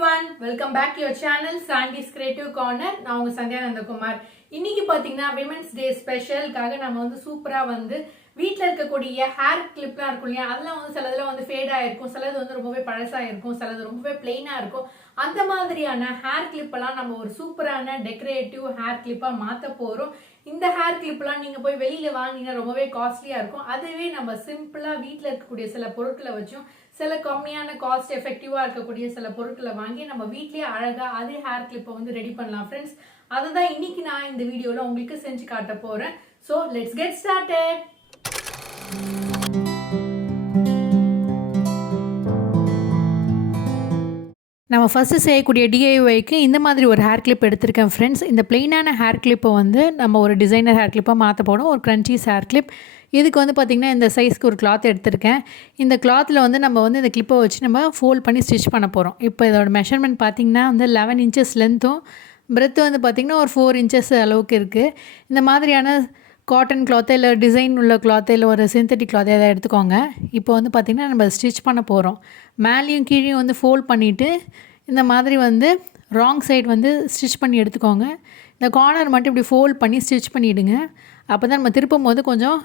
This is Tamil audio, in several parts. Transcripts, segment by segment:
everyone, welcome back to your channel Sandy's Creative Corner. நான் உங்க சந்தியா நந்தகுமார். இன்னைக்கு பாத்தீங்கன்னா விமென்ஸ் டே ஸ்பெஷலுக்காக நம்ம வந்து சூப்பரா வந்து வீட்ல இருக்கக்கூடிய ஹேர் கிளிப்லாம் இருக்கும் இல்லையா, அதெல்லாம் வந்து சிலதுல வந்து ஃபேட் ஆயிருக்கும், சிலது வந்து ரொம்பவே பழசா இருக்கும், சிலது ரொம்பவே பிளெயினா இருக்கும். அந்த மாதிரியான ஹேர் கிளிப் எல்லாம் நம்ம ஒரு சூப்பரான டெக்கரேட்டிவ் ஹேர் கிளிப்பா மாத்த போறோம். இந்த ஹேர் கிளிப்லாம் நீங்க போய் வெளியில வாங்கினீங்கன்னா ரொம்பவே காஸ்ட்லியா இருக்கும். அதுவே நம்ம சிம்பிளா வீட்ல இருக்கக்கூடிய சில பொருட்களை வச்சும் சில கம்மியான காஸ்ட் எஃபெக்டிவா இருக்கக்கூடிய சில பொருட்களை வாங்கி நம்ம வீட்லயே அழகா அதே ஹேர் கிளிப்பை வந்து ரெடி பண்ணலாம் ஃப்ரெண்ட்ஸ். அதுதான் இன்னைக்கு நான் இந்த வீடியோல உங்களுக்கு செஞ்சு காட்ட போறேன். So let's get started. நம்ம ஃபஸ்ட்டு செய்யக்கூடிய டிஐஒய்க்கு இந்த மாதிரி ஒரு ஹேர் கிளிப் எடுத்திருக்கேன் ஃப்ரெண்ட்ஸ். இந்த பிளெயினான ஹேர் கிளிப்பை வந்து நம்ம ஒரு டிசைனர் ஹேர் கிளிப்பாக மாற்ற போடும். ஒரு க்ரன்ச்சீஸ் ஹேர் கிளிப். இதுக்கு வந்து பார்த்திங்கன்னா இந்த சைஸ்க்கு ஒரு கிளாத் எடுத்திருக்கேன். இந்த கிளாத்தில் வந்து நம்ம வந்து இந்த கிளிப்பை வச்சு நம்ம ஃபோல்ட் பண்ணி ஸ்டிச் பண்ண போகிறோம். இப்போ இதோட மெஷர்மெண்ட் பார்த்திங்கன்னா வந்து 11 இன்ச்சஸ் லென்த்தும் பிரெத்து வந்து பார்த்திங்கன்னா ஒரு 4 இன்ச்சஸ் அளவுக்கு இருக்குது. இந்த மாதிரியான காட்டன் கிளாத்தை இல்லை டிசைன் உள்ள கிளாத்தை இல்லை ஒரு சிந்தட்டிக் கிளாத்தை எதாவது எடுத்துக்கோங்க. இப்போ வந்து பார்த்திங்கன்னா நம்ம ஸ்டிச் பண்ண போகிறோம். மேலேயும் கீழேயும் வந்து ஃபோல்ட் பண்ணிவிட்டு இந்த மாதிரி வந்து ராங் சைடு வந்து ஸ்டிச் பண்ணி எடுத்துக்கோங்க. இந்த கார்னர் மட்டும் இப்படி ஃபோல்ட் பண்ணி ஸ்டிச் பண்ணிவிடுங்க. அப்போ தான் நம்ம திருப்பும் போது கொஞ்சம்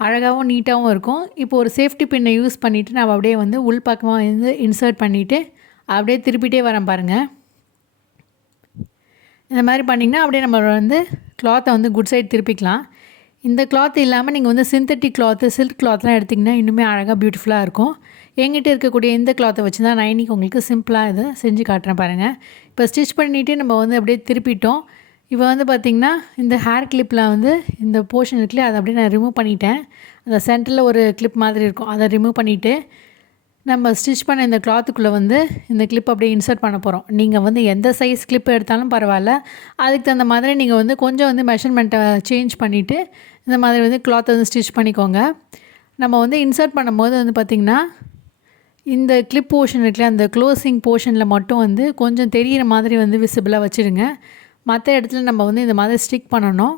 அழகாகவும் நீட்டாகவும் இருக்கும். இப்போ ஒரு சேஃப்டி பின்னை யூஸ் பண்ணிவிட்டு நம்ம அப்படியே வந்து உள் பக்கமாக வந்து இன்சர்ட் பண்ணிவிட்டு அப்படியே திருப்பிகிட்டே வரேன் பாருங்கள். இந்த மாதிரி பண்ணிங்கன்னா அப்படியே நம்ம வந்து கிளாத்தை வந்து குட் சைடு திருப்பிக்கலாம். இந்த கிளாத் இல்லாமல் நீங்கள் வந்து சிந்தட்டிக் கிளாத்து சில்க் கிளாத்லாம் எடுத்திங்கன்னா இன்னுமே அழகாக பியூட்டிஃபுல்லாக இருக்கும். எங்கிட்ட இருக்கக்கூடிய இந்த கிளாத்தை வச்சு தான் நான் இன்றைக்கி உங்களுக்கு சிம்பிளாக இதை செஞ்சு காட்டுறேன் பாருங்கள். இப்போ ஸ்டிச் பண்ணிவிட்டு நம்ம வந்து அப்படியே திருப்பிட்டோம். இப்போ வந்து பார்த்திங்கன்னா இந்த ஹேர் கிளிப்பில் வந்து இந்த போர்ஷன் இருக்குல்லையே அதை அப்படியே நான் ரிமூவ் பண்ணிட்டேன். அந்த சென்டரில் ஒரு கிளிப் மாதிரி இருக்கும், அதை ரிமூவ் பண்ணிவிட்டு நம்ம ஸ்டிச் பண்ண இந்த கிளாத்துக்குள்ளே வந்து இந்த கிளிப் அப்படியே இன்சர்ட் பண்ண போகிறோம். நீங்கள் வந்து எந்த சைஸ் கிளிப் எடுத்தாலும் பரவாயில்ல, அதுக்கு தகுந்த மாதிரி நீங்கள் வந்து கொஞ்சம் வந்து மெஷர்மெண்ட்டை சேஞ்ச் பண்ணிவிட்டு இந்த மாதிரி வந்து கிளாத்தை வந்து ஸ்டிச் பண்ணிக்கோங்க. நம்ம வந்து இன்சர்ட் பண்ணும்போது வந்து பார்த்திங்கன்னா இந்த கிளிப் போர்ஷன் இருக்குல்ல, அந்த க்ளோசிங் போர்ஷனில் மட்டும் வந்து கொஞ்சம் தெரிகிற மாதிரி வந்து விசிபிளாக வச்சுருங்க. மற்ற இடத்துல நம்ம வந்து இந்த மாதிரி ஸ்டிக் பண்ணணும்.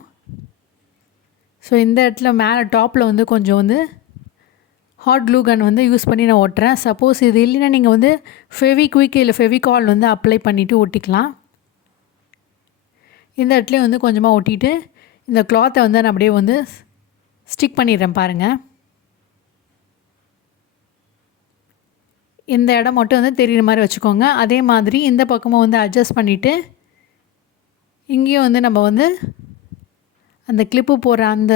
ஸோ இந்த இடத்துல மேலே டாப்பில் வந்து கொஞ்சம் வந்து ஹாட் க்ளூ கன் வந்து யூஸ் பண்ணி நான் ஒட்டுறேன். சப்போஸ் இது இல்லைன்னா நீங்கள் வந்து ஃபெவிக்விக் இல்லை ஃபெவிகால் வந்து அப்ளை பண்ணிவிட்டு ஒட்டிக்கலாம். இந்த இடத்துலையும் வந்து கொஞ்சமாக ஒட்டிட்டு இந்த கிளாத்தை வந்து நான் அப்படியே வந்து ஸ்டிக் பண்ணிடுறேன் பாருங்கள். இந்த இடம் மட்டும் வந்து தெரிகிற மாதிரி வச்சுக்கோங்க. அதே மாதிரி இந்த பக்கமும் வந்து அட்ஜஸ்ட் பண்ணிவிட்டு இங்கேயும் வந்து நம்ம வந்து அந்த கிளிப்பு போடுற அந்த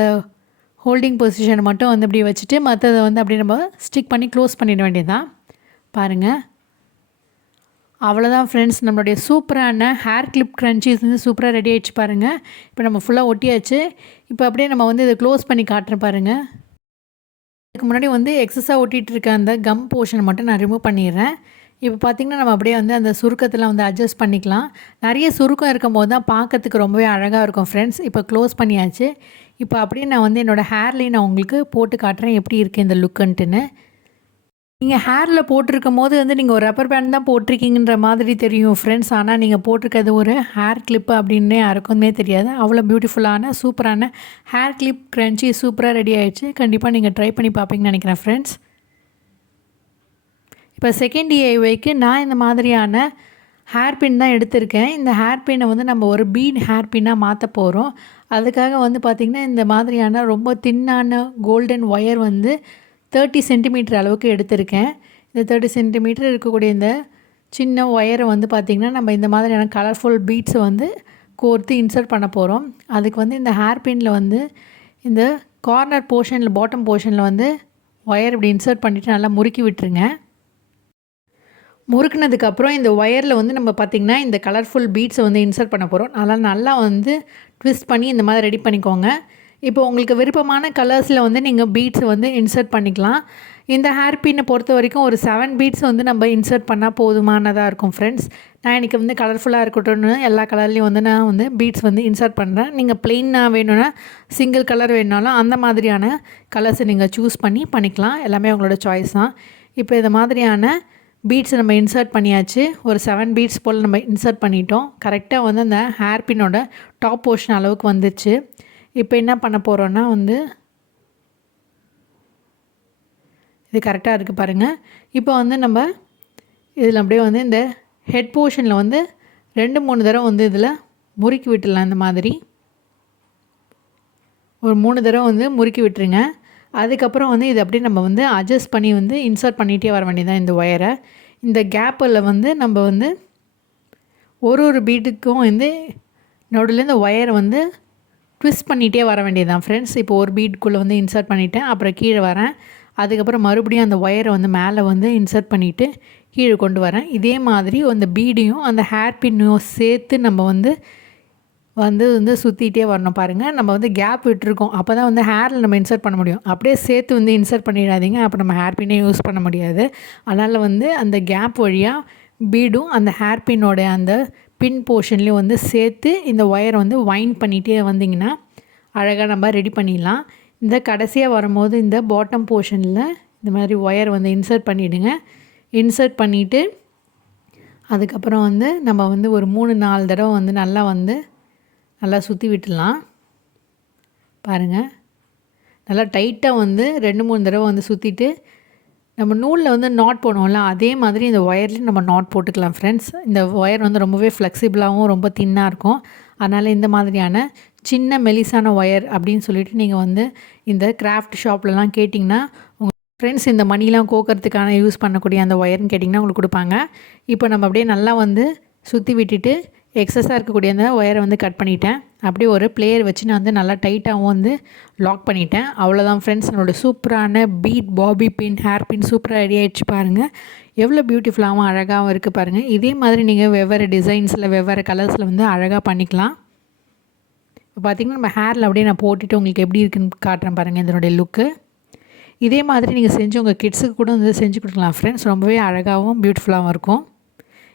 ஹோல்டிங் பொசிஷனை மட்டும் வந்து அப்படியே வச்சுட்டு மற்றதை வந்து அப்படியே நம்ம ஸ்டிக் பண்ணி க்ளோஸ் பண்ணிட வேண்டியதுதான் பாருங்கள். அவ்வளோதான் ஃப்ரெண்ட்ஸ், நம்மளுடைய சூப்பரான ஹேர் கிளிப் க்ரன்ச்சீஸ் வந்து சூப்பராக ரெடி ஆகிடுச்சு பாருங்கள். இப்போ நம்ம ஃபுல்லாக ஒட்டியாச்சு. இப்போ அப்படியே நம்ம வந்து இதை க்ளோஸ் பண்ணி காட்டுறேன் பாருங்கள். அதுக்கு முன்னாடி வந்து எக்ஸஸாக ஒட்டிகிட்டு இருக்க அந்த கம் போர்ஷனை மட்டும் நான் ரிமூவ் பண்ணிடுறேன். இப்போ பார்த்திங்கன்னா நம்ம அப்படியே வந்து அந்த சுருக்கத்தில் வந்து அட்ஜஸ்ட் பண்ணிக்கலாம். நிறைய சுருக்கம் இருக்கும் போது தான் பார்க்கறதுக்கு ரொம்பவே அழகாக இருக்கும் ஃப்ரெண்ட்ஸ். இப்போ க்ளோஸ் பண்ணியாச்சு. இப்போ அப்படியே நான் வந்து என்னோடய ஹேர்லேயும் நான் உங்களுக்கு போட்டு காட்டுறேன் எப்படி இருக்குது இந்த லுக்குன்ட்டுன்னு. நீங்கள் ஹேரில் போட்டிருக்கும் போது வந்து நீங்கள் ஒரு ரப்பர் பேண்ட் தான் போட்டிருக்கீங்கன்ற மாதிரி தெரியும் ஃப்ரெண்ட்ஸ். ஆனால் நீங்கள் போட்டிருக்கிறது ஒரு ஹேர் கிளிப்பு அப்படின்னு யாருக்குமே தெரியாது. அவ்வளோ பியூட்டிஃபுல்லான சூப்பரான ஹேர் கிளிப் க்ரன்ச்சி சூப்பராக ரெடி ஆகிடுச்சு. கண்டிப்பாக நீங்கள் ட்ரை பண்ணி பார்ப்பீங்கன்னு நினைக்கிறேன் ஃப்ரெண்ட்ஸ். இப்போ செகண்ட் டிஐஒய்க்கு நான் இந்த மாதிரியான ஹேர் பின் தான் எடுத்திருக்கேன். இந்த ஹேர் பின்னை வந்து நம்ம ஒரு பீட் ஹேர் பின்னாக மாற்ற போகிறோம். அதுக்காக வந்து பார்த்திங்கன்னா இந்த மாதிரியான ரொம்ப தின்னான கோல்டன் ஒயர் வந்து 30 சென்டிமீட்டர் அளவுக்கு எடுத்திருக்கேன். இந்த 30 சென்டிமீட்டர் இருக்கக்கூடிய இந்த சின்ன ஒயரை வந்து பார்த்திங்கன்னா நம்ம இந்த மாதிரியான கலர்ஃபுல் பீட்ஸை வந்து கோர்த்து இன்சர்ட் பண்ண போகிறோம். அதுக்கு வந்து இந்த ஹேர் பின்னில் வந்து இந்த கார்னர் போர்ஷனில் பாட்டம் போர்ஷனில் வந்து ஒயர் இப்படி இன்சர்ட் பண்ணிவிட்டு நல்லா முறுக்கி விட்டுருங்க. முறுக்குனதுக்கப்புறம் இந்த ஒயரில் வந்து நம்ம பார்த்திங்கன்னா இந்த கலர்ஃபுல் பீட்ஸை வந்து இன்சர்ட் பண்ண போகிறோம். அதனால் நல்லா வந்து ட்விஸ்ட் பண்ணி இந்த மாதிரி ரெடி பண்ணிக்கோங்க. இப்போ உங்களுக்கு விருப்பமான கலர்ஸில் வந்து நீங்கள் பீட்ஸை வந்து இன்சர்ட் பண்ணிக்கலாம். இந்த ஹேர் பின்னை பொறுத்த வரைக்கும் ஒரு 7 பீட்ஸ் வந்து நம்ம இன்சர்ட் பண்ணால் போதுமானதாக இருக்கும் ஃப்ரெண்ட்ஸ். நான் இன்றைக்கி வந்து கலர்ஃபுல்லாக இருக்கட்டும்னு எல்லா கலர்லேயும் வந்து நான் வந்து பீட்ஸ் வந்து இன்சர்ட் பண்ணுறேன். நீங்கள் ப்ளெயினாக வேணும்னா சிங்கிள் கலர் வேணுனாலும் அந்த மாதிரியான கலர்ஸை நீங்கள் சூஸ் பண்ணி பண்ணிக்கலாம். எல்லாமே உங்களோட சாய்ஸ் தான். இப்போ இந்த மாதிரியான பீட்ஸை நம்ம இன்சர்ட் பண்ணியாச்சு. ஒரு 7 பீட்ஸ் போல் நம்ம இன்சர்ட் பண்ணிட்டோம். கரெக்டாக வந்து அந்த ஹேர் பின்னோட டாப் போர்ஷன் அளவுக்கு வந்துடுச்சு. இப்போ என்ன பண்ண போகிறோன்னா வந்து இது கரெக்டாக இருக்குது பாருங்கள். இப்போ வந்து நம்ம இதில் அப்படியே வந்து இந்த ஹெட் போர்ஷனில் வந்து 2-3 தடவை வந்து இதில் முறுக்கி விட்டுடலாம். இந்த மாதிரி ஒரு 3 தடவை வந்து முறுக்கி விட்டுருங்க. அதுக்கப்புறம் வந்து இது அப்படியே நம்ம வந்து அட்ஜஸ்ட் பண்ணி வந்து இன்சர்ட் பண்ணிகிட்டே வர வேண்டியதான் இந்த ஒயரை. இந்த கேப்பில் வந்து நம்ம வந்து ஒரு பீடுக்கும் வந்து நடுவில் இந்த ஒயரை வந்து ட்விஸ்ட் பண்ணிகிட்டே வர வேண்டியதான் ஃப்ரெண்ட்ஸ். இப்போ ஒரு பீடுக்குள்ளே வந்து இன்சர்ட் பண்ணிவிட்டேன், அப்புறம் கீழே வரேன். அதுக்கப்புறம் மறுபடியும் அந்த ஒயரை வந்து மேலே வந்து இன்சர்ட் பண்ணிவிட்டு கீழே கொண்டு வரேன். இதே மாதிரி அந்த பீடையும் அந்த ஹேர் பின்னையும் சேர்த்து நம்ம வந்து சுற்றிகிட்டே வரணும். பாருங்கள், நம்ம வந்து கேப் விட்டுருக்கோம், அப்போ தான் வந்து ஹேரில் நம்ம இன்சர்ட் பண்ண முடியும். அப்படியே சேர்த்து வந்து இன்சர்ட் பண்ணிடாதீங்க, அப்போ நம்ம ஹேர் பின்னே யூஸ் பண்ண முடியாது. அதனால் வந்து அந்த கேப் வழியாக பீடும் அந்த ஹேர் பின்னோட அந்த பின் போர்ஷன்லேயும் வந்து சேர்த்து இந்த ஒயரை வந்து வைண்ட் பண்ணிகிட்டே வந்திங்கன்னா அழகாக நம்ம ரெடி பண்ணிடலாம். இந்த கடைசியாக வரும்போது இந்த பாட்டம் போர்ஷனில் இந்த மாதிரி ஒயர் வந்து இன்சர்ட் பண்ணிவிடுங்க. இன்சர்ட் பண்ணிவிட்டு அதுக்கப்புறம் வந்து நம்ம வந்து ஒரு 3-4 தடவை வந்து நல்லா சுற்றி விட்டுடலாம். பாருங்கள், நல்லா டைட்டாக வந்து 2-3 தடவை வந்து சுற்றிட்டு நம்ம நூலில் வந்து நாட் போடுவோம்ல, அதே மாதிரி இந்த ஒயர்லேயும் நம்ம நாட் போட்டுக்கலாம் ஃப்ரெண்ட்ஸ். இந்த ஒயர் வந்து ரொம்பவே ஃப்ளெக்சிபிளாகவும் ரொம்ப தின்னாக இருக்கும். அதனால் இந்த மாதிரியான சின்ன மெலிசான ஒயர் அப்படின்னு சொல்லிட்டு நீங்கள் வந்து இந்த கிராஃப்ட் ஷாப்லலாம் கேட்டிங்கன்னா உங்கள் ஃப்ரெண்ட்ஸ் இந்த மணிலாம் கோக்கிறதுக்கான யூஸ் பண்ணக்கூடிய அந்த ஒயர்னு கேட்டிங்கன்னா உங்களுக்கு கொடுப்பாங்க. இப்போ நம்ம அப்படியே நல்லா வந்து சுற்றி விட்டுட்டு எக்ஸஸாக இருக்கக்கூடிய அந்த ஒயரை வந்து கட் பண்ணிட்டேன். அப்படியே ஒரு பிளேயர் வச்சு நான் வந்து நல்லா டைட்டாகவும் வந்து லாக் பண்ணிட்டேன். அவ்வளோதான் ஃப்ரெண்ட்ஸ், என்னோடய சூப்பரான பீட் பாபி பின் ஹேர் பின் சூப்பராக ரெடி ஆகிடுச்சு. பாருங்கள், எவ்வளோ பியூட்டிஃபுல்லாகவும் அழகாகவும் இருக்குது பாருங்கள். இதே மாதிரி நீங்கள் வெவ்வேறு டிசைன்ஸில் வெவ்வேறு கலர்ஸில் வந்து அழகாக பண்ணிக்கலாம். இப்போ பார்த்திங்கன்னா நம்ம ஹேரில் அப்படியே நான் போட்டுட்டு உங்களுக்கு எப்படி இருக்குன்னு காட்டுறேன் பாருங்கள் இதனுடைய லுக்கு. இதே மாதிரி நீங்கள் செஞ்சு உங்கள் கிட்ஸுக்கு கூட வந்து செஞ்சு கொடுக்கலாம் ஃப்ரெண்ட்ஸ். ரொம்பவே அழகாகவும் பியூட்டிஃபுல்லாகவும் இருக்கும்.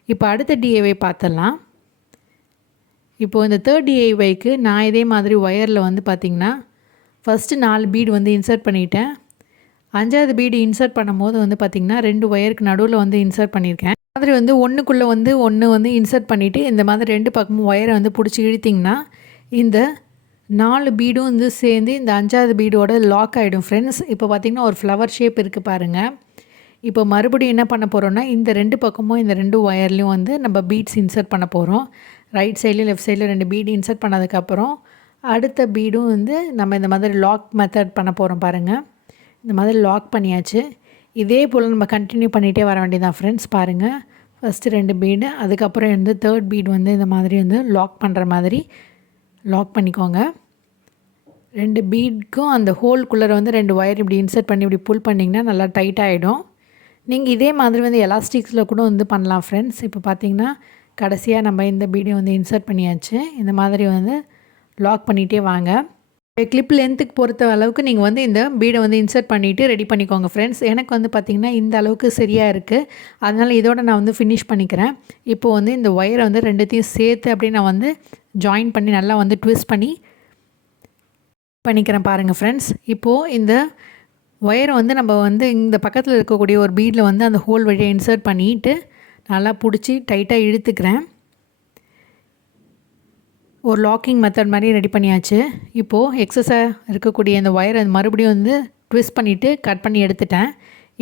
இப்போ அடுத்த டிஐவை பார்த்துடலாம். இப்போது இந்த 3rd டிஐவைக்கு நான் இதே மாதிரி ஒயரில் வந்து பார்த்திங்கன்னா ஃபஸ்ட்டு 4 பீடு வந்து இன்சர்ட் பண்ணிவிட்டேன். 5வது பீடு இன்சர்ட் பண்ணும்போது வந்து பார்த்திங்கன்னா 2 ஒயருக்கு நடுவில் வந்து இன்சர்ட் பண்ணியிருக்கேன். மாதிரி வந்து ஒன்றுக்குள்ளே வந்து ஒன்று வந்து இன்சர்ட் பண்ணிவிட்டு இந்த மாதிரி 2 பக்கமும் ஒயரை வந்து பிடிச்சி இழுத்திங்கன்னா இந்த 4 பீடும் வந்து சேர்ந்து இந்த 5வது பீடோட லாக் ஆகிடும் ஃப்ரெண்ட்ஸ். இப்போ பார்த்திங்கன்னா ஒரு ஃப்ளவர் ஷேப் இருக்குது பாருங்கள். இப்போ மறுபடியும் என்ன பண்ண போகிறோன்னா இந்த 2 பக்கமும் இந்த 2 ஒயர்லேயும் வந்து நம்ம பீட்ஸ் இன்சர்ட் பண்ண போகிறோம். ரைட் சைட்லேயும் லெஃப்ட் சைடில் 2 பீடு இன்சர்ட் பண்ணதுக்கப்புறம் அடுத்த பீடும் வந்து நம்ம இந்த மாதிரி லாக் மெத்தட் பண்ண போகிறோம் பாருங்கள். இந்த மாதிரி லாக் பண்ணியாச்சு. இதே போல் நம்ம கண்டினியூ பண்ணிகிட்டே வர வேண்டியதான் ஃப்ரெண்ட்ஸ். பாருங்கள், ஃபஸ்ட்டு 2 பீடு, அதுக்கப்புறம் வந்து 3rd பீடு வந்து இந்த மாதிரி வந்து லாக் பண்ணுற மாதிரி லாக் பண்ணிக்கோங்க. 2 பீடுக்கும் அந்த ஹோல்குள்ளே வந்து 2 ஒயர் இப்படி இன்சர்ட் பண்ணி இப்படி புல் பண்ணிங்கன்னா நல்லா டைட் ஆகிடும். நீங்கள் இதே மாதிரி வந்து எலாஸ்டிக்ஸில் கூட வந்து பண்ணலாம் ஃப்ரெண்ட்ஸ். இப்போ பார்த்திங்கன்னா கடைசியாக நம்ம இந்த பீடை வந்து இன்சர்ட் பண்ணியாச்சு. இந்த மாதிரி வந்து லாக் பண்ணிகிட்டே வாங்க. கிளிப் லென்த்துக்கு பொறுத்த அளவுக்கு நீங்கள் வந்து இந்த பீடை வந்து இன்சர்ட் பண்ணிவிட்டு ரெடி பண்ணிக்கோங்க ஃப்ரெண்ட்ஸ். எனக்கு வந்து பார்த்திங்கன்னா இந்த அளவுக்கு சரியாக இருக்குது. அதனால் இதோட நான் வந்து ஃபினிஷ் பண்ணிக்கிறேன். இப்போது வந்து இந்த ஒயரை வந்து 2த்தையும் சேர்த்து அப்படியே நான் வந்து ஜாயின் பண்ணி நல்லா வந்து ட்விஸ்ட் பண்ணிக்கிறேன் பாருங்கள் ஃப்ரெண்ட்ஸ். இப்போது இந்த ஒயரை வந்து நம்ம வந்து இந்த பக்கத்தில் இருக்கக்கூடிய ஒரு பீடில் வந்து அந்த ஹோல் வழியாக இன்சர்ட் பண்ணிவிட்டு நல்லா பிடிச்சி டைட்டாக இழுத்துக்கிறேன். ஒரு லாக்கிங் மெத்தட் மாதிரி ரெடி பண்ணியாச்சு. இப்போது எக்ஸஸாக இருக்கக்கூடிய இந்த ஒயரை மறுபடியும் வந்து ட்விஸ்ட் பண்ணிவிட்டு கட் பண்ணி எடுத்துட்டேன்.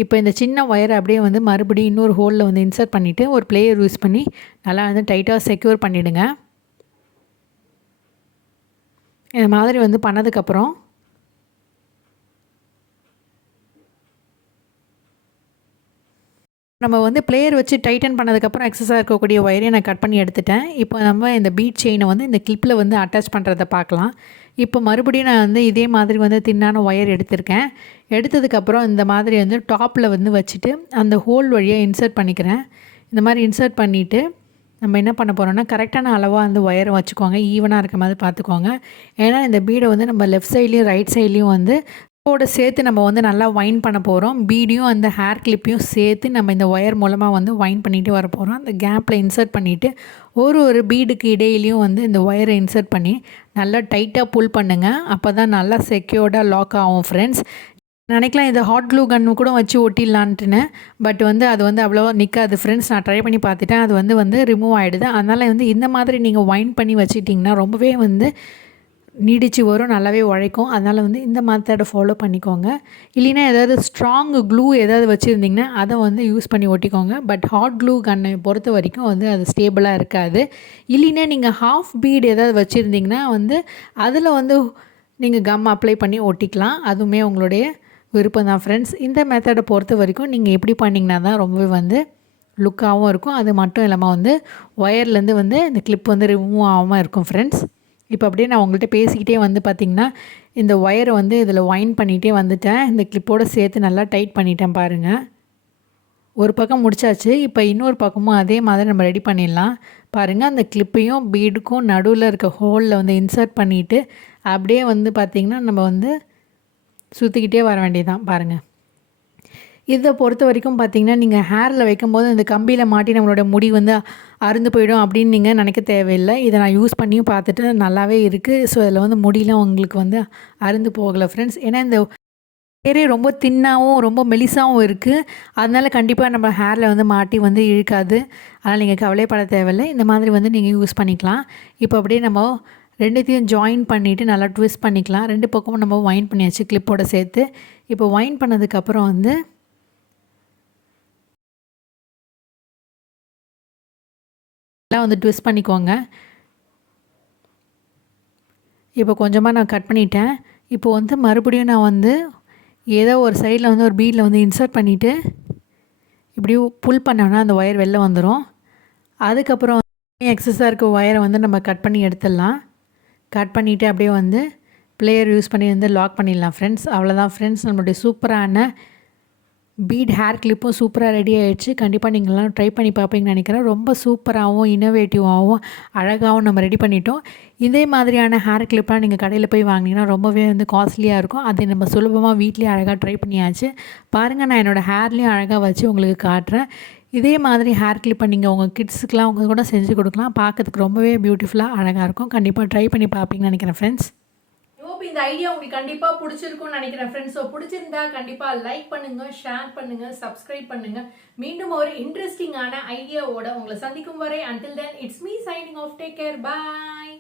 இப்போ இந்த சின்ன ஒயரை அப்படியே வந்து மறுபடியும் இன்னொரு ஹோலில் வந்து இன்சர்ட் பண்ணிவிட்டு ஒரு பிளேயர் யூஸ் பண்ணி நல்லா வந்து டைட்டாக செக்யூர் பண்ணிவிடுங்க. இந்த மாதிரி வந்து பண்ணதுக்கப்புறம் நம்ம வந்து பிளேயர் வச்சு டைட்டன் பண்ணதுக்கப்புறம் எக்ஸஸாக இருக்கக்கூடிய ஒயரையும் நான் கட் பண்ணி எடுத்துட்டேன். இப்போ நம்ம இந்த பீட் செயினை வந்து இந்த கிளிப்பில் வந்து அட்டாச் பண்ணுறதை பார்க்கலாம். இப்போ மறுபடியும் நான் வந்து இதே மாதிரி வந்து தின்னான ஒயர் எடுத்திருக்கேன். எடுத்ததுக்கப்புறம் இந்த மாதிரி வந்து டாப்பில் வந்து வச்சுட்டு அந்த ஹோல் வழியாக இன்சர்ட் பண்ணிக்கிறேன். இந்த மாதிரி இன்சர்ட் பண்ணிவிட்டு நம்ம என்ன பண்ண போகிறோம்னா கரெக்டான அளவாக அந்த ஒயரை வச்சுக்கோங்க, ஈவனாக இருக்க மாதிரி பார்த்துக்கோங்க. ஏன்னா இந்த பீடை வந்து நம்ம லெஃப்ட் சைட்லேயும் ரைட் சைட்லேயும் வந்து ஓட சேர்த்து நம்ம வந்து நல்லா வைண்ட் பண்ண போகிறோம். பீடியும் அந்த ஹேர் கிளிப்பையும் சேர்த்து நம்ம இந்த ஒயர் மூலமாக வந்து வைண்ட் பண்ணிட்டு வர போகிறோம். அந்த கேப்பில் இன்சர்ட் பண்ணிவிட்டு ஒரு பீடுக்கு இடையிலையும் வந்து இந்த ஒயரை இன்சர்ட் பண்ணி நல்லா டைட்டாக புல் பண்ணுங்கள். அப்போ தான் நல்லா செக்யூர்டாக லாக் ஆகும் ஃப்ரெண்ட்ஸ். நினைக்கலாம் இதை ஹாட் க்ளூ கன்னு கூட வச்சு ஒட்டிடலான்ட்டுன்னு, பட் வந்து அது வந்து அவ்வளோவா நிற்காது ஃப்ரெண்ட்ஸ். நான் ட்ரை பண்ணி பார்த்துட்டேன், அது வந்து ரிமூவ் ஆகிடுது. அதனால் வந்து இந்த மாதிரி நீங்கள் வைண்ட் பண்ணி வச்சுட்டிங்கன்னா ரொம்பவே வந்து நீடிச்சு வரும், நல்லாவே உழைக்கும். அதனால் வந்து இந்த மெத்தடை ஃபாலோ பண்ணிக்கோங்க. இல்லைன்னா ஏதாவது ஸ்ட்ராங் க்ளூ ஏதாவது வச்சுருந்திங்கன்னா அதை வந்து யூஸ் பண்ணி ஒட்டிக்கோங்க. பட் ஹாட் க்ளூ கன்னை பொறுத்த வரைக்கும் வந்து அது ஸ்டேபிளாக இருக்காது. இல்லைன்னா நீங்கள் ஹாஃப் பீட் ஏதாவது வச்சுருந்திங்கன்னா வந்து அதில் வந்து நீங்கள் கம் அப்ளை பண்ணி ஒட்டிக்கலாம். அதுவுமே உங்களுடைய விருப்பம் தான் ஃப்ரெண்ட்ஸ். இந்த மெத்தடை பொறுத்த வரைக்கும் நீங்கள் எப்படி பண்ணிங்கன்னா தான் ரொம்பவே வந்து லுக்காகவும் இருக்கும். அது மட்டும் இல்லாமல் வந்து ஒயர்லேருந்து வந்து இந்த கிளிப் வந்து ரிமூவ் ஆகாமல் இருக்கும் ஃப்ரெண்ட்ஸ். இப்போ அப்படியே நான் உங்கள்கிட்ட பேசிக்கிட்டே வந்து பார்த்திங்கன்னா இந்த ஒயரை வந்து இதில் வைண்ட் பண்ணிகிட்டே வந்துட்டேன். இந்த கிளிப்போடு சேர்த்து நல்லா டைட் பண்ணிட்டேன் பாருங்கள். ஒரு பக்கம் முடிச்சாச்சு. இப்போ இன்னொரு பக்கமும் அதே மாதிரி நம்ம ரெடி பண்ணிடலாம். பாருங்கள், அந்த கிளிப்பையும் பீடுக்கும் நடுவில் இருக்க ஹோலில் வந்து இன்சர்ட் பண்ணிவிட்டு அப்படியே வந்து பார்த்திங்கன்னா நம்ம வந்து சுற்றிக்கிட்டே வர வேண்டியதுதான் பாருங்கள். இதை பொறுத்த வரைக்கும் பார்த்திங்கன்னா நீங்கள் ஹேரில் வைக்கும்போது இந்த கம்பியில் மாட்டி நம்மளோட முடி வந்து அறுந்து போயிடும் அப்படின்னு நீங்கள் நினைக்க தேவையில்லை. இதை நான் யூஸ் பண்ணியும் பார்த்துட்டு நல்லாவே இருக்குது. ஸோ இதில் வந்து முடியெலாம் உங்களுக்கு வந்து அறுந்து போகலை ஃப்ரெண்ட்ஸ். ஏன்னா இந்த ஹேரே ரொம்ப தின்னாகவும் ரொம்ப மெலிசாகவும் இருக்குது. அதனால் கண்டிப்பாக நம்ம ஹேரில் வந்து மாட்டி வந்து இழுக்காது. அதனால் நீங்கள் கவலைப்பட தேவையில்லை. இந்த மாதிரி வந்து நீங்கள் யூஸ் பண்ணிக்கலாம். இப்போ அப்படியே நம்ம ரெண்டுத்தையும் ஜாயின் பண்ணிவிட்டு நல்லா ட்விஸ்ட் பண்ணிக்கலாம். ரெண்டு பக்கமும் நம்ம வைண்ட் பண்ணியாச்சு கிளிப்போட சேர்த்து. இப்போ வைண்ட் பண்ணதுக்கப்புறம் வந்து எல்லாம் வந்து ட்விஸ்ட் பண்ணிக்கோங்க. இப்போ கொஞ்சமாக நான் கட் பண்ணிட்டேன். இப்போ வந்து மறுபடியும் நான் வந்து ஏதோ ஒரு சைடில் வந்து ஒரு பீடில் வந்து இன்சர்ட் பண்ணிவிட்டு இப்படி புல் பண்ணோன்னா அந்த ஒயர் வெளில வந்துடும். அதுக்கப்புறம் எக்ஸஸாக இருக்க ஒயரை வந்து நம்ம கட் பண்ணி எடுத்துடலாம். கட் பண்ணிவிட்டு அப்படியே வந்து பிளேயர் யூஸ் பண்ணி வந்து லாக் பண்ணிடலாம் ஃப்ரெண்ட்ஸ். அவ்வளோதான் ஃப்ரெண்ட்ஸ், நம்மளுடைய சூப்பரான பீட் ஹேர் கிளிப்பும் சூப்பராக ரெடி ஆகிடுச்சு. கண்டிப்பாக நீங்கள்லாம் ட்ரை பண்ணி பார்ப்பீங்கன்னு நினைக்கிறேன். ரொம்ப சூப்பராகவும் இனோவேட்டிவாகவும் அழகாகவும் நம்ம ரெடி பண்ணிட்டோம். இதே மாதிரியான ஹேர் கிளிப்லாம் நீங்கள் கடையில் போய் வாங்கினீங்கன்னா ரொம்பவே வந்து காஸ்ட்லியாக இருக்கும். அதை நம்ம சுலபமாக வீட்லேயே அழகாக ட்ரை பண்ணியாச்சு. பாருங்கள், நான் என்னோடய ஹேர்லேயும் அழகாக வச்சு உங்களுக்கு காட்டுறேன். இதே மாதிரி ஹேர் கிளிப்பை நீங்கள் உங்கள் கிட்ஸுக்கெலாம் அவங்க கூட செஞ்சு கொடுக்கலாம். பார்க்கறதுக்கு ரொம்பவே பியூட்டிஃபுல்லாக அழகாக இருக்கும். கண்டிப்பாக ட்ரை பண்ணி பார்ப்பீங்கன்னு நினைக்கிறேன் ஃப்ரெண்ட்ஸ். இந்த ஐடியா உங்களுக்கு கண்டிப்பாக பிடிச்சிருக்கும்னு நினைக்கிறேன் ஃப்ரெண்ட்ஸ். ஸோ பிடிச்சிருந்தா கண்டிப்பாக லைக் பண்ணுங்கள், ஷேர் பண்ணுங்கள், சப்ஸ்கிரைப் பண்ணுங்கள். மீண்டும் ஒரு இன்ட்ரெஸ்டிங்கான ஐடியாவோட உங்களை சந்திக்கும் வரை until then it's me signing off. Take care. Bye.